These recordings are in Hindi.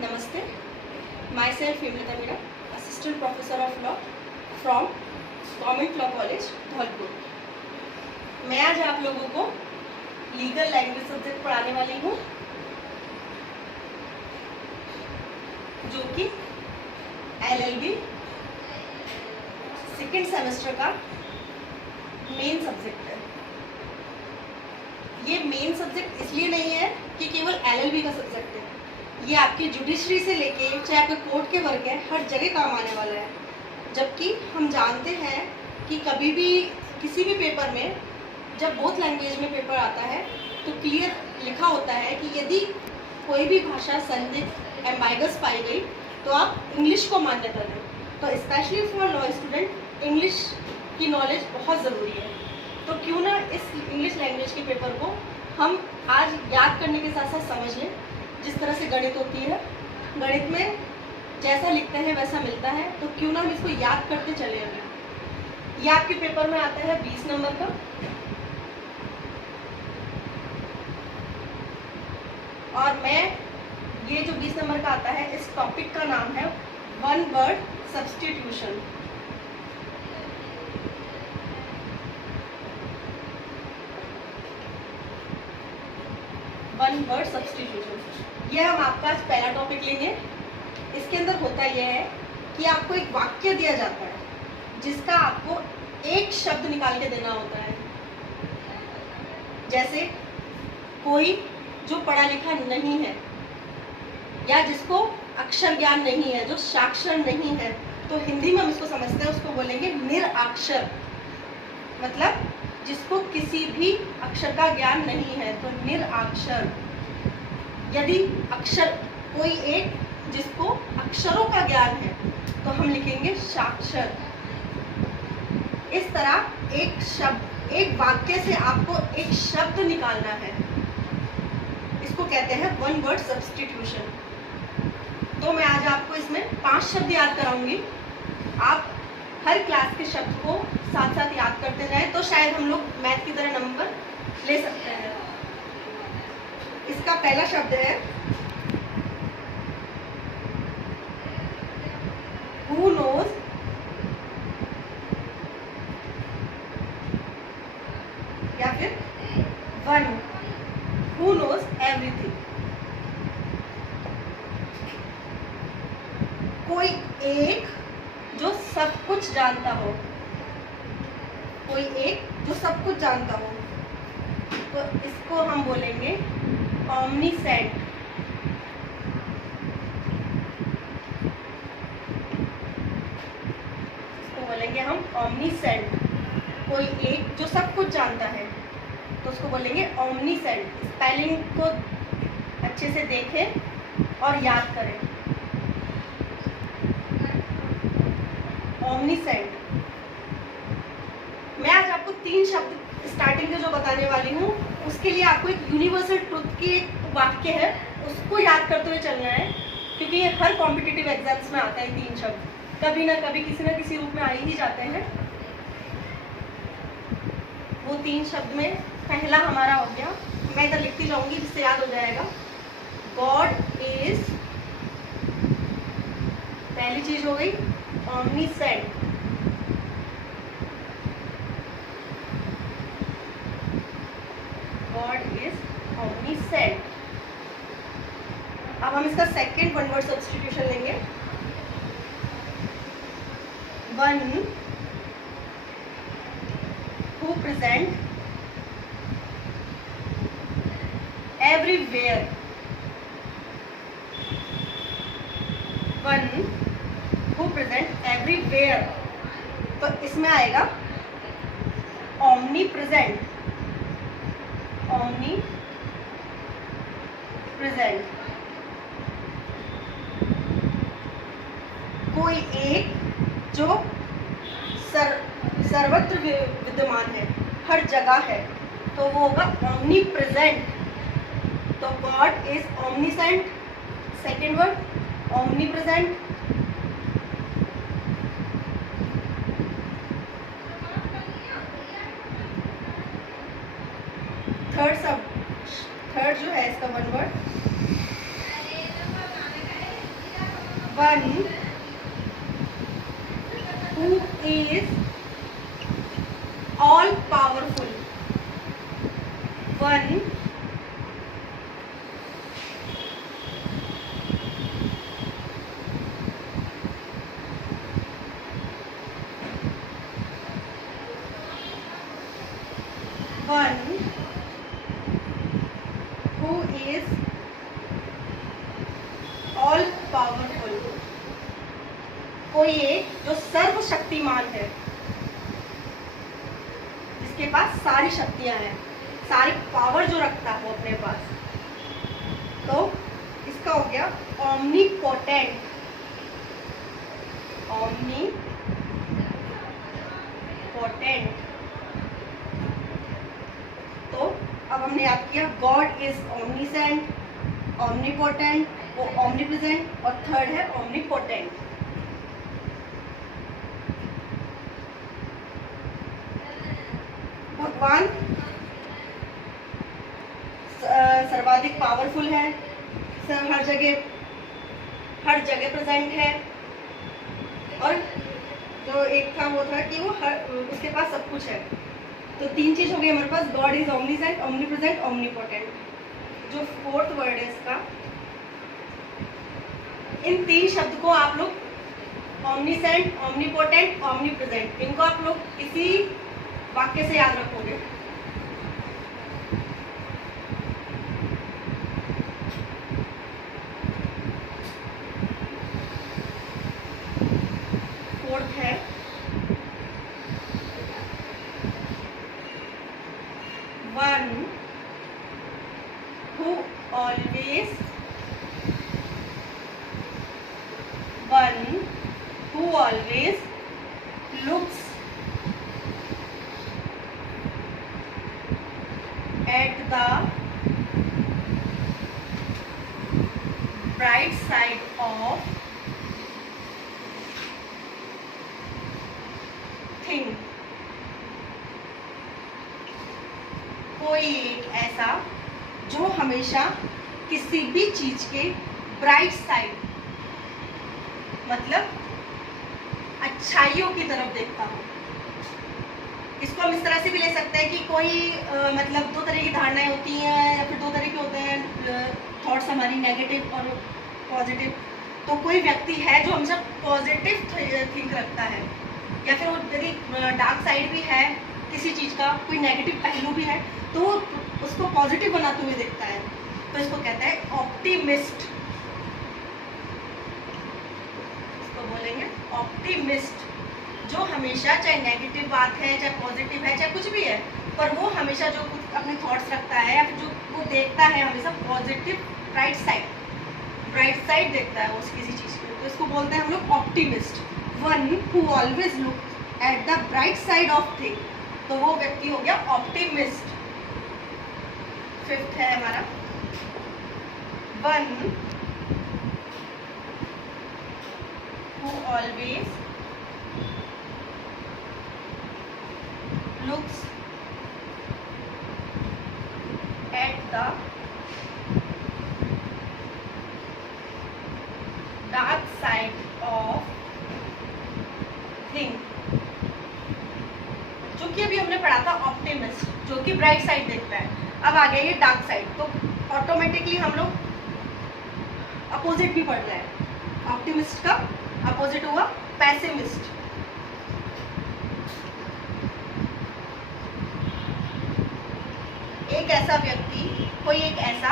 Namaste. Myself Hemlata Mira, Assistant Professor of Law from Government Law College, Dholpur. मैं आज आप लोगों को लीगल लैंग्वेज सब्जेक्ट पढ़ाने वाली हूँ, जो कि LLB सेकेंड सेमेस्टर का मेन सब्जेक्ट है। ये मेन सब्जेक्ट इसलिए नहीं है कि केवल LLB का सब्जेक्ट है, ये आपकी जुडिशरी से लेके चाहे आपके कोर्ट के वर्क है, हर जगह काम आने वाला है। जबकि हम जानते हैं कि कभी भी किसी भी पेपर में जब बोथ लैंग्वेज में पेपर आता है तो क्लियर लिखा होता है कि यदि कोई भी भाषा संदिग्ध एम्बाइगस पाई गई तो आप इंग्लिश को मान्यता दें। तो specially for law student English की नॉलेज बहुत ज़रूरी है। तो क्यों ना इस इंग्लिश लैंग्वेज के पेपर को हम आज याद करने के साथ साथ समझ लें। जिस तरह से गणित होती है, गणित में जैसा लिखते हैं वैसा मिलता है, तो क्यों ना हम इसको याद करते चले। अभी ये आपके पेपर में आता है 20 नंबर का, और मैं ये जो 20 नंबर का आता है, इस टॉपिक का नाम है one word substitution. One word substitution, यह हम आपका आज पहला टॉपिक लेंगे। इसके अंदर होता यह है कि आपको एक वाक्य दिया जाता है जिसका आपको एक शब्द निकाल के देना होता है। जैसे कोई जो पढ़ा लिखा नहीं है या जिसको अक्षर ज्ञान नहीं है, जो साक्षर नहीं है, तो हिंदी में हम इसको समझते हैं, उसको बोलेंगे निरक्षर। मतलब जिसको किसी भी अक्षर का ज्ञान नहीं है, तो निरक्षर। यदि अक्षर कोई एक जिसको अक्षरों का ज्ञान है तो हम लिखेंगे साक्षर। इस तरह एक शब्द, एक वाक्य से आपको एक शब्द निकालना है, इसको कहते हैं वन वर्ड सब्स्टिट्यूशन। तो मैं आज आपको इसमें 5 शब्द याद कराऊंगी। आप हर क्लास के शब्द को साथ साथ याद करते जाएं, तो शायद हम लोग मैथ की तरह नंबर ले सकते हैं। इसका पहला शब्द है Who knows या फिर वन Who knows everything। कोई एक जो सब कुछ जानता हो, कोई एक जो सब कुछ जानता हो, तो इसको हम बोलेंगे omniscient। इसको बोलेंगे हम omniscient। कोई एक जो सब कुछ जानता है तो उसको बोलेंगे omniscient। स्पेलिंग को अच्छे से देखें और याद करें। omniscient। मैं आज आपको 3 शब्द स्टार्टिंग के जो बताने वाली हूँ, उसके लिए आपको एक यूनिवर्सल ट्रुथ की एक वाक्य है, उसको याद करते हुए चलना है, क्योंकि ये हर कॉम्पिटिटिव एग्जाम्स में आता है। 3 शब्द कभी ना कभी किसी न किसी रूप में आ ही जाते हैं। वो 3 शब्द में पहला हमारा हो गया, मैं इधर लिखती जाऊंगी जिससे याद हो जाएगा। गॉड इज, पहली चीज हो गई omniscient। God is omniscient। अब हम इसका सेकेंड वन वर्ड सब्स्टिट्यूशन लेंगे। One who present everywhere। One who present everywhere, तो इसमें आएगा omnipresent। omnipresent। कोई एक जो सर्वत्र विद्यमान है, हर जगह है, तो वो होगा omnipresent। तो God is omniscient। Second word omnipresent। Third जो है इसका one word one who is all powerful, one one who is all powerful, कोई एक जो सर्वशक्तिमान है, जिसके पास सारी शक्तियां हैं, सारी पावर जो रखता है वो अपने पास। तो इसका हो गया omnipotent, omnipotent। तो अब हमने याद किया गॉड इज omniscient, omnipotent, वो omnipresent और थर्ड है omnipotent। भगवान सर्वाधिक पावरफुल है, हर जगह प्रेजेंट है। और जो एक था वो था कि वो उसके पास सब कुछ है। तो तीन चीज हो गई हमारे पास, God is omniscient, omnipresent, omnipotent। जो फोर्थ वर्ड है इसका, इन तीन शब्द को आप लोग omniscient, omnipotent, omnipresent, इनको आप लोग इसी वाक्य से याद रखोगे। फोर्थ है one who always looks at the bright side of thing, कोई एक ऐसा जो हमेशा किसी भी चीज के ब्राइट साइड, मतलब अच्छाइयों की तरफ देखता हो। इसको हम इस तरह से भी ले सकते हैं कि कोई मतलब दो तरह की धारणाएं होती हैं, या फिर दो तरह के होते हैं थॉट्स हमारी, नेगेटिव और पॉजिटिव। तो कोई व्यक्ति है जो हमेशा पॉजिटिव थिंक रखता है, या फिर यदि डार्क साइड भी है किसी चीज़ का, कोई नेगेटिव पहलू भी है, तो उसको पॉजिटिव बनाते हुए देखता है। तो इसको कहते हैं ऑप्टिमिस्ट। इसको बोलेंगे ऑप्टिमिस्ट, जो हमेशा चाहे नेगेटिव बात है, चाहे पॉजिटिव है, चाहे कुछ भी है, पर वो हमेशा जो कुछ अपने थॉट्स रखता है, या फिर जो वो देखता है हमेशा पॉजिटिव, ब्राइट साइड देखता है वो किसी चीज़ को। तो इसको बोलते हैं हम लोग optimist. One who always look at the bright side of thing, तो वो व्यक्ति हो गया ऑप्टिमिस्ट। फिफ्थ है हमारा one who always looks at the dark side of thing, जो कि अभी हमने पढ़ा था ऑप्टिमिस्ट, जो कि ब्राइट साइड देखता है। अब आ गया ये डार्क साइड, तो ऑटोमेटिकली हम लोग अपोजिट भी पढ़ रहे हैं। ऑप्टिमिस्ट का अपोजिट हुआ पैसिमिस्ट। एक ऐसा व्यक्ति, कोई एक ऐसा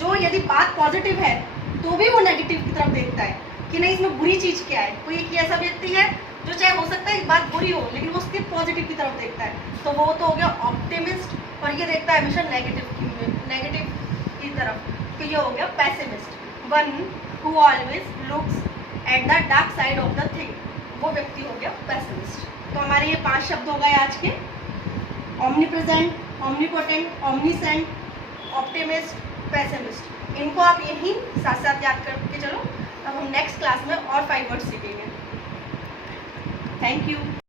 जो यदि बात पॉजिटिव है तो भी वो नेगेटिव की तरफ देखता है कि नहीं इसमें बुरी चीज क्या है। कोई एक ऐसा व्यक्ति है जो चाहे हो सकता है बात बुरी हो, लेकिन वो उसके पॉजिटिव की तरफ देखता है, तो वो तो हो गया ऑप्टिमिस्ट। और ये देखता है हमेशा नेगेटिव की तरफ, तो ये हो गया pessimist. One who always looks at the dark side of the thing, वो व्यक्ति हो गया पैसिमिस्ट। तो हमारे ये 5 शब्द हो गए आज के, omnipresent, omnipotent, omniscient, optimist, pessimist। इनको आप यहीं साथ साथ याद करके चलो। अब हम नेक्स्ट क्लास में और 5 वर्ड्स सीखेंगे। Thank you.